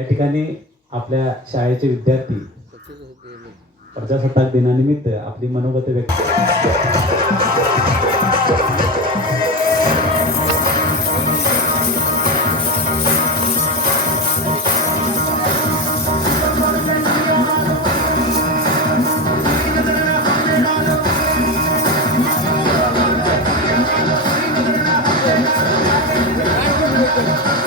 या ठिकाणी आपल्या शाळेचे विद्यार्थी प्रजासत्ताक दिनानिमित्त आपली मनोगत व्यक्त मेरा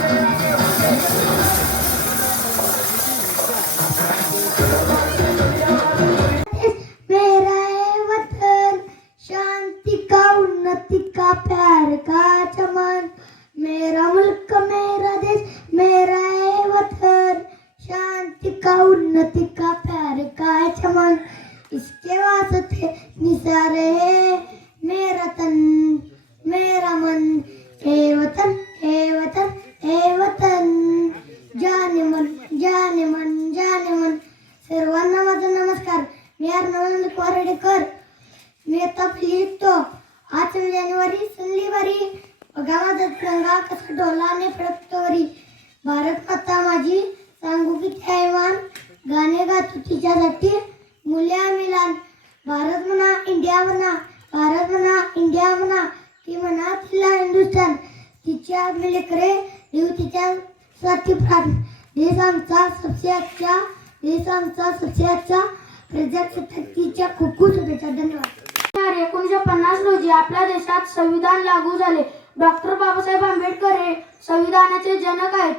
जाने मन जाने मन सर्वांना माझा नमस्कार. मी अर्णव कोरडेकर. मी आता लिहितो आठ जानेवारी संधीवारी बघा माझा तिरंगा कसा डोलाने फडकतोवरी भारत माता माझी सांगू किती ऐमान गाणे गातो तिच्यासाठी. मुले आम्ही लहान. भारत म्हणा इंडिया म्हणा. भारत म्हणा इंडिया म्हणा. ती म्हणा तिला हिंदुस्थान. तिच्या आम्ही लेकरे देऊ तिच्या साठी देश आमचा सबसे अच्छा देश आमचा सबसे अच्छा प्रजासत्ताकीच्या खूप खूप शुभेच्छा. धन्यवाद. एकोणीसशे पन्नास रोजी आपल्या देशात संविधान लागू झाले. डॉक्टर बाबासाहेब आंबेडकर हे संविधानाचे जनक आहेत.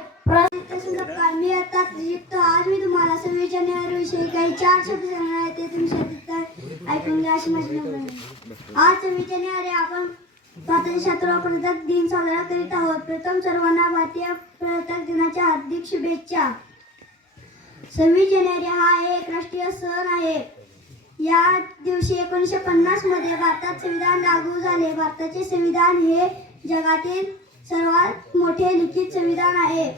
मी आता लिहितो आज मी तुम्हाला सव्वीस जानेवारी विषयी काही चार शब्द सांगणार आहे ते तुम्ही ऐकून घ्या अशी माझी. आज सव्वीस जानेवारी आपण स्वातंत्र्य प्रजात दिन साजरा करीत आहोत. प्रथम सर्वांना भारतीय प्रजासत्ताक दिनाच्या हार्दिक शुभेच्छा. सव्वीस जानेवारी हा एक राष्ट्रीय सण आहे. या दिवशी एकोणीसशे पन्नासमध्ये भारतात संविधान लागू झाले. भारताचे संविधान हे जगातील सर्वात मोठे लिखित संविधान आहे.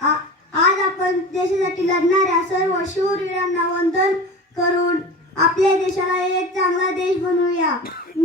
आज आपण देशासाठी लढणाऱ्या सर्व शूरवीरांना वंदन करून आपल्या देशाला एक चांगला देश बनवूया.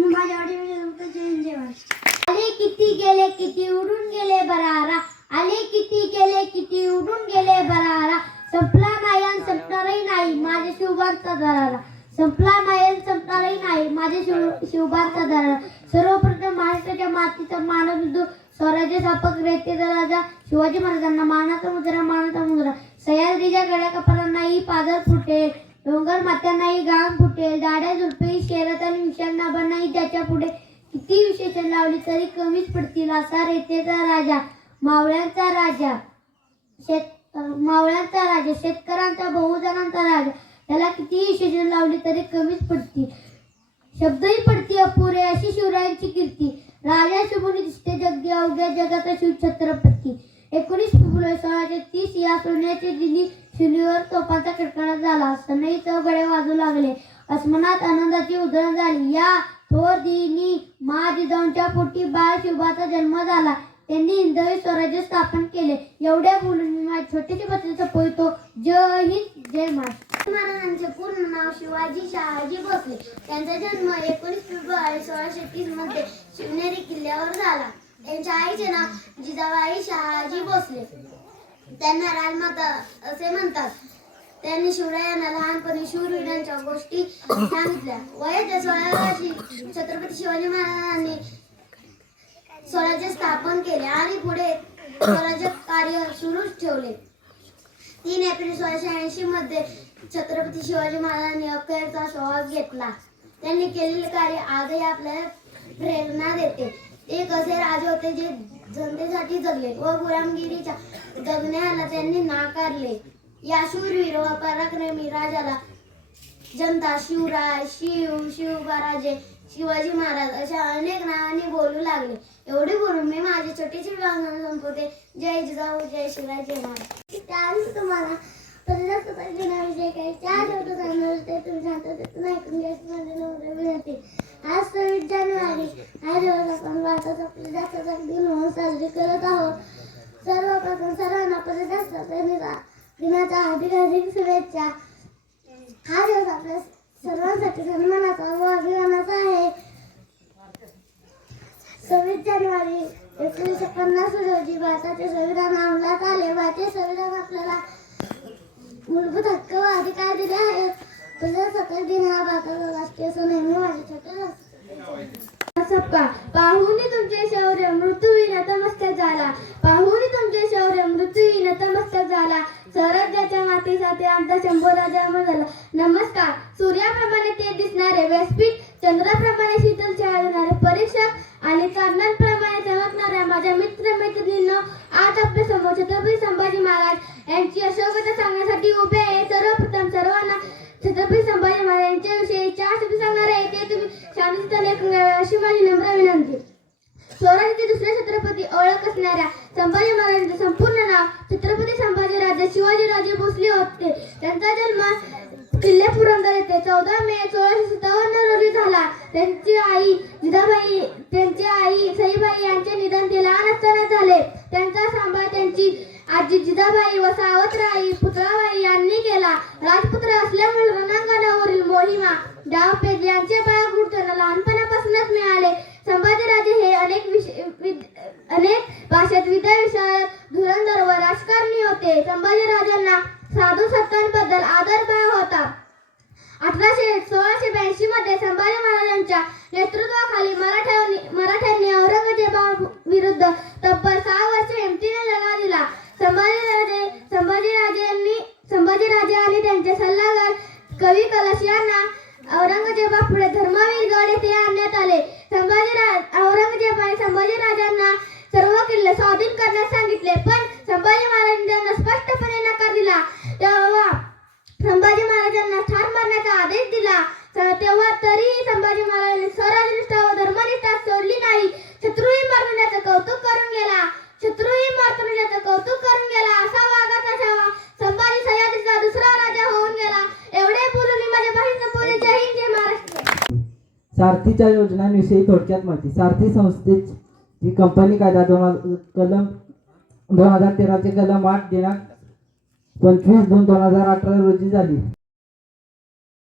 मी माझ्या वडिलांच्या जय महाराष्ट्र आले किती गेले किती उडून गेले बरारा. आले किती गेले किती उडून गेले बरारा. संपला नाही आणि संपणारही नाही माझ्या शिवबांचा दरारा. संपला नाही आणि संपणारही नाही माझ्या शिव शिवबांचा दरारा. सर्वप्रथम महाराष्ट्राच्या मातीचा मानबिंदू स्वराज्य स्थापक रेतेचा राजा शिवाजी महाराजांना मानाचा मुद्रा मानाचा मुद्रा सह्याद्रीच्या गड्या कपालांनाही पादर फुटेल. डोंगर मात्यांनाही गाम फुटेल दाड्या झुडपे शहरात आणि विषांना त्याच्या पुढे किती विशेषण लावली तरी कमीच पडतील असा रेतेचा राजा मावळ्यांचा राजा शेत मावळ्यांचा राजा शेतकऱ्यांचा बहुजनांचा राजा त्याला किती विशेषण लावली तरी कमीच पडतील. शब्दही पडती अपुरे अशी शिवरायांची कीर्ती. राजा शुभुनी दिसते जगदी अवघ्या जगाचा शिव छत्रपती एकोणीस फेब्रुवारी सोळाशे तीस या सोन्याच्या दिनी चुलीवर तोफांचा कडकडाट झाला. सनई चौघडे वाजू लागले. अस्मनात आनंदाची उधळण झाली. या थोर दिनी मा जिजाऊंच्या पोटी बाळ शिवबाचा जन्म झाला. त्यांनी हिंदवी स्वराज्य स्थापन केले. एवढ्या बोलून मी माझ्या छोटेसे पत्र संपवितो. जय हिंद जय महाराजांचे पूर्ण नाव शिवाजी शहाजी भोसले. त्यांचा जन्म एकोणीस फेब्रुवारी सोळाशे तीसमध्ये शिवनेरी किल्ल्यावर झाला. त्यांच्या आईचे नाव जिजाबाई शहाजी भोसले. त्यांना राजमाता असे म्हणतात. त्यांनी शिवरायांना लहानपणी शूरवीरांच्या गोष्टी सांगितल्या. वयाच्या सोळाव्या वर्षी छत्रपती शिवाजी महाराजांनी स्वराज्य स्थापन केले आणि पुढे स्वराज्य कार्य सुरूच ठेवले. तीन एप्रिल सोळाशे ऐंशी मध्ये छत्रपती शिवाजी महाराजांनी अखेरचा श्वास घेतला. त्यांनी केलेले कार्य आजही आपल्याला प्रेरणा देते. ते कसे राजे होते जे जनतेसाठी जगले व गुलामगिरीच्या जगण्याला त्यांनी नाकारले. या शूरवीर व पराक्रमी राजाला जनता शिवराय शिव शिवराजे शिवाजी महाराज अशा अनेक नावांनी बोलू लागले. एवढे बोलून मी माझी छोटीशी वांगण संपवते. जय जिजाऊ जय शिवराय जय महाराज. त्यानंतर तुम्हाला प्रजासत्ताक दिनाविषयी काही चार शब्द सांगणार होते तुम्ही शांततेतून ऐकून घ्यायची माझी नम्र विनंती आज सव्वीस जानेवारी हा दिवस आपण भारताचा प्रजासत्ताक दिन म्हणून साजरी करत आहोत सर्वप्रथम सर्वांना प्रजासत्ताक दिना- दिनाच्या हार्दिक हार्दिक शुभेच्छा हा दिवस आपल्या सर्वांसाठी सन्मानाचा व अभिमानाचा आहे. सव्वीस जानेवारी एकोणीसशे पन्नास रोजी भारताचे संविधान अंमलात आले. भारतीय संविधान आपल्याला मूलभूत हक्क व अधिकार दिले आहेत. प्रजासत्ताक दिन हा भारताचा राष्ट्रीय सण आहे. मी माझ्या छोट्या सबका पाहुणी तुमचे शौर्य मृत्यूही नतमस्तक झाला. पाहुणी तुमचे शौर्य मृत्यूही नतमस्तक झाला. स्वराज्याच्या मातीसाठी आमचा शंभू राजा झाला परीक्षक चमकणाऱ्या माझ्या मित्र मैत्रिणींनो आज आपल्यासमोर छत्रपती संभाजी महाराज यांची अशोकता सांगण्यासाठी उभे आहे. सर्वप्रथम सर्वांना छत्रपती संभाजी महाराज यांच्याविषयी चार शब्द सांगणार आहे. ते तुम्ही शांततेने अशी माझी नम्र विनंती. स्वराज्याचे दुसरे छत्रपती ओळख असणाऱ्या संभाजी महाराजांचे संपूर्ण नाव छत्रपती संभाजी संभाजीराजे शिवाजीराजे भोसले होते. त्यांचा जन्म किल्ले पुरंदर येथे चौदा मे सोळाशे सत्तावन्न रोजी झाला. त्यांची आई जिजाबाई त्यांची आई सईबाई यांचे निधन ते लहान असताना झाले. त्यांचा सांभाळ त्यांची आजी जिजाबाई व सावत्राई पुतळाबाई यांनी केला. राजपुत्र असल्यामुळे रणांगणावरील मोहिमा डावपेज यांचे बाळगुड त्यांना लहानपणापासूनच मिळाले. संभाजीराजे हे अनेक विषय विद- अनेक भाषेत विद्या विषय धुरंधर व राजकारणी होते. संभाजीराजांना साधू संतांबद्दल आदर अठराशे सोळाशे ब्याऐंशी मध्ये संभाजी महाराजांच्या नेतृत्वाखाली मराठ्यांनी मराठ्यांनी औरंगजेबा विरुद्ध तब्बल सहा वर्ष हिमतीने लढा दिला. संभाजीराजे संभाजीराजांनी संभाजीराजे आणि त्यांचे सल्लागार कवी कलश यांना औरंगजेबा पुढे धर्मवीर गड येथे आणण्यात आले. संभाजीराज औरंगजेबाने संभाजीराजांना सर्व किल्ले स्वाधीन करण्यास सांगितले पण संभाजी महाराजांनी त्यांना स्पष्टपणे नकार दिला तेव्हा संभाजी महाराजांना ठार मारण्याचा आदेश दिला स- तेव्हा तरीही संभाजी महाराजांनी स्वराजनिष्ठा व धर्मनिष्ठा सोडली नाही शत्रूही मारण्याचं कौतुक करून गेला शत्रूही मारण्याचं कौतुक करून गेला असा वागाचा छावा संभाजी सह्याद्रीचा दुसरा राजा होऊन गेला एवढे बोलून मी माझ्या भाषेचं बोले जय हिंद जय महाराष्ट्र सारथीच्या योजनांविषयी थोडक्यात माहिती. सारथी संस्थेची कंपनी कायदा दोन हजार कलम दोन हजार तेराचे कलम आठ दिनांक पंचवीस दोन दोन हजार अठरा रोजी झाली.